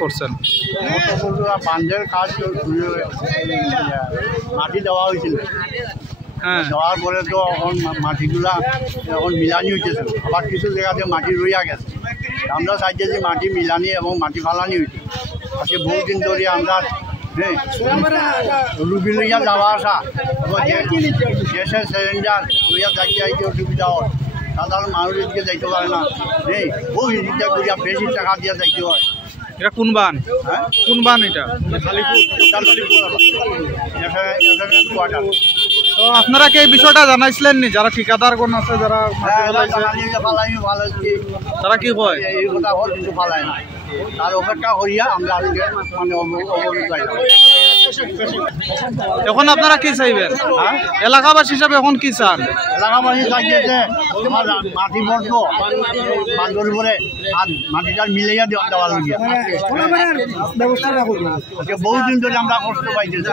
করছেন বান্ধের কাজ মাটি দেওয়া হয়েছিল, দেওয়ার পরে তো এখন মাটিগুলা এখন মিলানি হয়েছে, আবার কিছু জায়গাতে মাটি রইয়া গেছে। আমরা চাইছি যে মাটি মিলানি এবং মাটি ফালানি হয়েছে। আজকে বহুদিন ধরে আমরা রুগী লইয়া যাওয়া আসা, গ্যাসের সিলিন্ডার লইয়া যাইতে আইতে অসুবিধা হয়। সাধারণ মানুষ এদিকে যাইতে পারে না, বহু হিসিটা করিয়া বেশি টাকা দিয়ে যাইতে হয়। এটা কোন বান? হ্যাঁ, কোন বান এটা? তো আপনারা কি এই বিষয়টা জানাইছিলেন নি যারা ঠিকাদার কোন আছে যারা তারা কি কয় এই কথা হল কিন্তু ফালাই না, তার অপেক্ষা করিয়া আমরা মানে এখন আপনারা কি চাইবেন? এলাকাবাসী হিসাবে এখন কি চান? এলাকাবাসী চাইছে মাটি বর্গ বান্ধর উপরে আর মাটিটার মিলাইয়া দেওয়া লগিয়া। বহুদিন ধরে আমরা কষ্ট পাইতেছি।